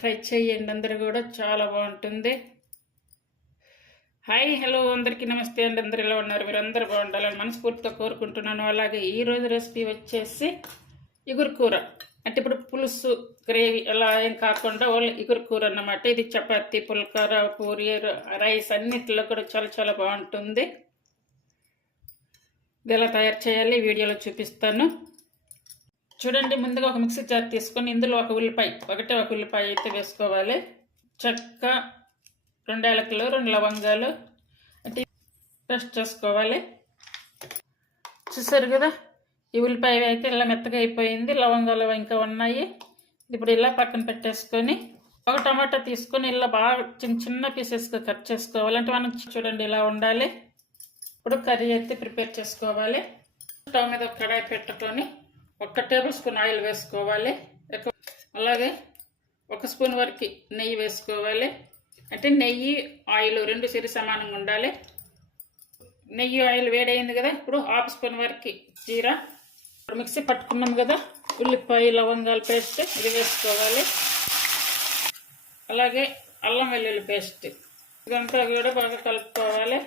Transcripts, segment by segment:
Try చేయండి, అందరూ కూడా చాలా బాగుంటుంది. హాయ్ హలో అందరికీ నమస్తే అండి. అందరు ఎలా ఉన్నారు? మీరు అందరూ బాగుండాలని మనస్ఫూర్తిగా కోరుకుంటున్నాను. అలాగే ఈరోజు రెసిపీ వచ్చేసి ఇగురు కూర. అంటే ఇప్పుడు పులుసు గ్రేవీ అలా ఏం కాకుండా ఓన్లీ ఇగురు కూర అన్నమాట. ఇది చపాతీ, పుల్కార, పూరి, రైస్ అన్నిటిలో కూడా చాలా చాలా బాగుంటుంది. ఇది ఎలా తయారు చేయాలి వీడియోలో చూపిస్తాను. చూడండి, ముందుగా ఒక మిక్సీ జార్ తీసుకొని ఇందులో ఒక ఉల్లిపాయ అయితే వేసుకోవాలి. చెక్క, 2 యాలకులు, 2 లవంగాలు అంటే పేస్ట్ చేసుకోవాలి. చూసారు కదా, ఈ ఉల్లిపాయ అయితే ఇలా మెత్తగా అయిపోయింది. లవంగాలు ఇంకా ఉన్నాయి. ఇప్పుడు ఇలా పక్కన పెట్టేసుకొని ఒక టమాటా తీసుకొని ఇలా బాగా చిన్న చిన్న పీసెస్గా కట్ చేసుకోవాలి. అంటే మనం చూడండి ఇలా ఉండాలి. ఇప్పుడు కర్రీ అయితే ప్రిపేర్ చేసుకోవాలి. స్టవ్ మీద ఒక కడాయి పెట్టుకొని 1 టేబుల్ స్పూన్ ఆయిల్ వేసుకోవాలి. అలాగే 1 స్పూన్ వరకు నెయ్యి వేసుకోవాలి. అంటే నెయ్యి ఆయిల్ 2 సరి సమానంగా ఉండాలి. నెయ్యి ఆయిల్ వేడైంది కదా, ఇప్పుడు 1/2 స్పూన్ వరకు జీరా, ఇప్పుడు మిక్సీ పట్టుకున్నాం కదా ఉల్లిపాయ లవంగాల పేస్ట్ ఇది వేసుకోవాలి. అలాగే అల్లం వెల్లుల్లి పేస్ట్ ఇదంతా కూడా బాగా కలుపుకోవాలి.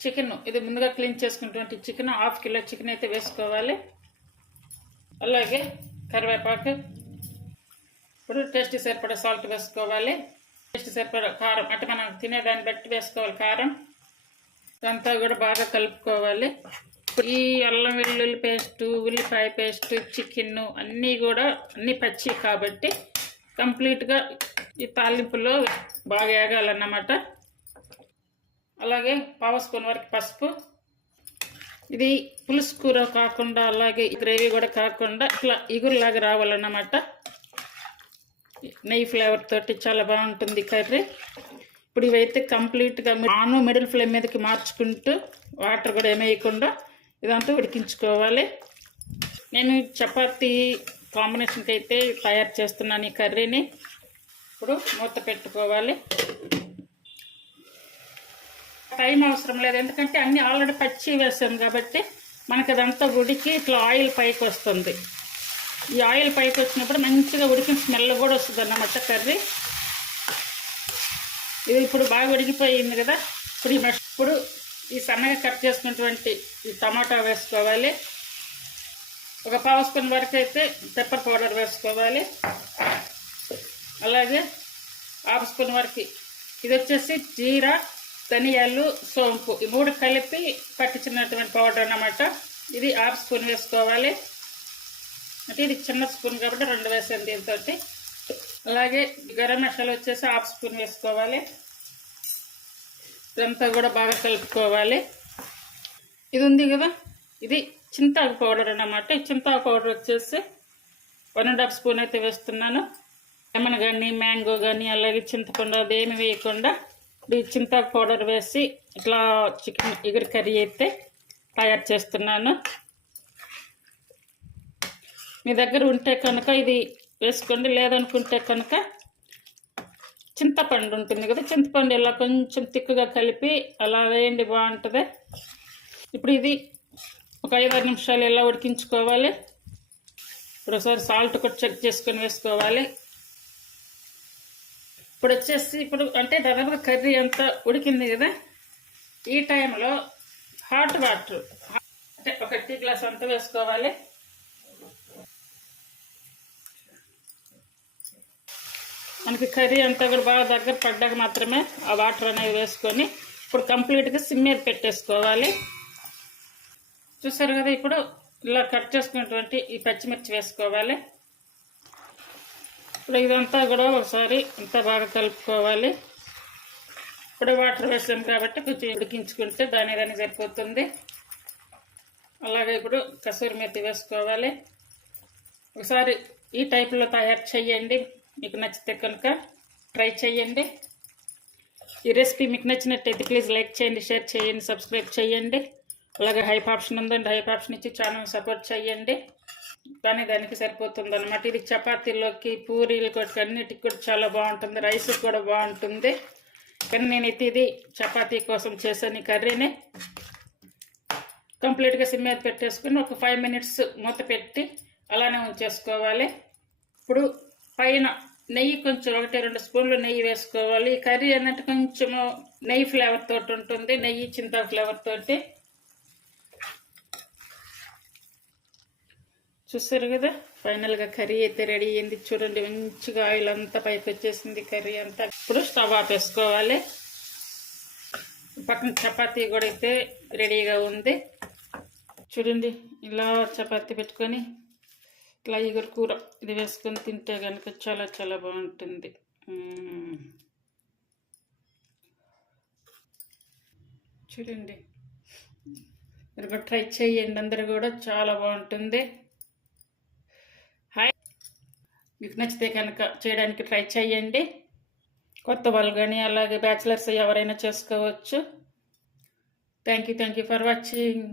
చికెన్, ఇది ముందుగా క్లీన్ చేసుకున్నటువంటి చికెన్ 1/2 కిలో చికెన్ అయితే వేసుకోవాలి. అలాగే కరివేపాకు, ఇప్పుడు టేస్ట్ సరిపడా సాల్ట్ వేసుకోవాలి. టేస్ట్ సరిపడా కారం, అంటే మనం తినేదాన్ని బట్టి వేసుకోవాలి కారం. ఇదంతా కూడా బాగా కలుపుకోవాలి. ఈ అల్లం వెల్లుల్లి పేస్టు, ఉల్లిపాయ పేస్టు, చికెన్ అన్నీ పచ్చి కాబట్టి కంప్లీట్గా ఈ తాలింపులో బాగా వేగాలన్నమాట. అలాగే 1/2 స్పూన్ వరకు పసుపు. ఇది పులుసు కూర కాకుండా అలాగే గ్రేవీ కూడా కాకుండా ఇట్లా ఇగురులాగా రావాలన్నమాట. నెయ్యి ఫ్లేవర్ తోటి చాలా బాగుంటుంది కర్రీ. ఇప్పుడు ఇవైతే కంప్లీట్గా మిడిల్ ఫ్లేమ్ మీదకి మార్చుకుంటూ వాటర్ కూడా ఏమేయకుండా ఇదంతా ఉడికించుకోవాలి. నేను చపాతీ కాంబినేషన్కి అయితే తయారు చేస్తున్నాను ఈ కర్రీని. ఇప్పుడు మూత పెట్టుకోవాలి. టైం అవసరం లేదు, ఎందుకంటే అన్నీ ఆల్రెడీ పచ్చి వేసాం కాబట్టి మనకి అదంతా ఉడికి ఇట్లా ఆయిల్ పైకి వస్తుంది. ఈ ఆయిల్ పైకి వచ్చినప్పుడు మంచిగా ఉడికిన స్మెల్ కూడా వస్తుంది అన్నమాట కర్రీ. ఇది ఇప్పుడు బాగా ఉడికిపోయింది కదా, ఇప్పుడు ఈ సన్నగా కట్ చేసుకున్నటువంటి ఈ టమాటా వేసుకోవాలి. ఒక 1/2 స్పూన్ వరకు అయితే పెప్పర్ పౌడర్ వేసుకోవాలి. అలాగే 1/2 స్పూన్ వరకు ఇది వచ్చేసి జీరా, ధనియాలు, సోంపు ఈ 3 కలిపి పట్టించినటువంటి పౌడర్ అన్నమాట. ఇది 1/2 స్పూన్ వేసుకోవాలి. అంటే ఇది చిన్న స్పూన్ కాబట్టి 2 వేసాను దీంతో. అలాగే గరం మసాలా వచ్చేసి 1/2 స్పూన్ వేసుకోవాలి. ఇదంతా కూడా బాగా కలుపుకోవాలి. ఇది ఉంది కదా, ఇది చింతాకు పౌడర్ అన్నమాట. ఈ చింతాకు పౌడర్ వచ్చేసి 1.5 స్పూన్ అయితే వేస్తున్నాను. లెమన్ కానీ మ్యాంగో కానీ అలాగే చింతపండు అదేమి వేయకుండా ఈ చింతాకు పౌడర్ వేసి ఇట్లా చికెన్ ఇగురు కర్రీ అయితే తయారు చేస్తున్నాను. మీ దగ్గర ఉంటే కనుక ఇది వేసుకోండి, లేదనుకుంటే కనుక చింతపండు ఉంటుంది కదా, చింతపండు ఇలా కొంచెం తిక్కుగా కలిపి అలా వేయండి, బాగుంటుంది. ఇప్పుడు ఇది ఒక 5-6 నిమిషాలు ఇలా ఉడికించుకోవాలి. ఇప్పుడు ఒకసారి సాల్ట్ కూడా చెక్ చేసుకొని వేసుకోవాలి. ఇప్పుడు వచ్చేసి అంటే దాదాపుగా కర్రీ అంతా ఉడికింది కదా, ఈ టైంలో హాట్ వాటర్ అంటే ఒక టీ గ్లాస్ అంతా వేసుకోవాలి. మనకి కర్రీ అంతా కూడా బాగా దగ్గర పడ్డాక మాత్రమే ఆ వాటర్ అనేవి వేసుకొని ఇప్పుడు కంప్లీట్గా సిమ్ మీద పెట్టేసుకోవాలి. చూసారు కదా, ఇప్పుడు ఇలా కట్ చేసుకున్నటువంటి ఈ పచ్చిమిర్చి వేసుకోవాలి. ఇప్పుడు ఇదంతా కూడా ఒకసారి ఇంత బాగా కలుపుకోవాలి. ఇప్పుడు వాటర్ వేసాం కాబట్టి కొంచెం ఉడికించుకుంటే దాని సరిపోతుంది. అలాగే ఇప్పుడు కసూరి మెత్తి వేసుకోవాలి. ఒకసారి ఈ టైప్లో తయారు చేయండి, మీకు నచ్చితే కనుక ట్రై చేయండి. ఈ రెసిపీ మీకు నచ్చినట్టయితే ప్లీజ్ లైక్ చేయండి, షేర్ చేయండి, సబ్స్క్రైబ్ చేయండి. అలాగే హైప్ ఆప్షన్ ఉందండి, హైప్ ఆప్షన్ ఇచ్చి ఛానల్ సపోర్ట్ చేయండి. దానికి సరిపోతుంది అనమాట. ఇది చపాతీలోకి, పూరీలకి, అన్నిటికి కూడా చాలా బాగుంటుంది, రైస్కి కూడా బాగుంటుంది. కానీ నేనైతే ఇది చపాతీ కోసం చేశాను ఈ కర్రీని. కంప్లీట్గా సిమ్ మీద పెట్టేసుకుని ఒక 5 మినిట్స్ మూత పెట్టి అలానే ఉంచేసుకోవాలి. ఇప్పుడు పైన నెయ్యి కొంచెం 1-2 స్పూన్లు నెయ్యి వేసుకోవాలి. ఈ కర్రీ అన్నట్టు కొంచెము నెయ్యి ఫ్లేవర్ తోటి ఉంటుంది, నెయ్యి చింతాకు ఫ్లేవర్ తోటి. చూసారు కదా, ఫైనల్గా కర్రీ అయితే రెడీ అయింది. చూడండి, మంచిగా ఆయిల్ అంతా పైకి వచ్చేసింది కర్రీ అంతా. ఇప్పుడు స్టవ్ ఆపేసుకోవాలి. పక్కన చపాతీ కూడా అయితే రెడీగా ఉంది. చూడండి, ఇలా చపాతీ పెట్టుకొని ఇట్లా ఈగర కూర ఇది వేసుకొని తింటే కనుక చాలా చాలా బాగుంటుంది. చూడండి, మీరు కూడా ట్రై చేయండి, అందరూ కూడా చాలా బాగుంటుంది. హాయ్, మీకు నచ్చితే కనుక చేయడానికి ట్రై చేయండి. కొత్త వాళ్ళు కానీ అలాగే బ్యాచిలర్స్ ఎవరైనా చేసుకోవచ్చు. Thank you for watching.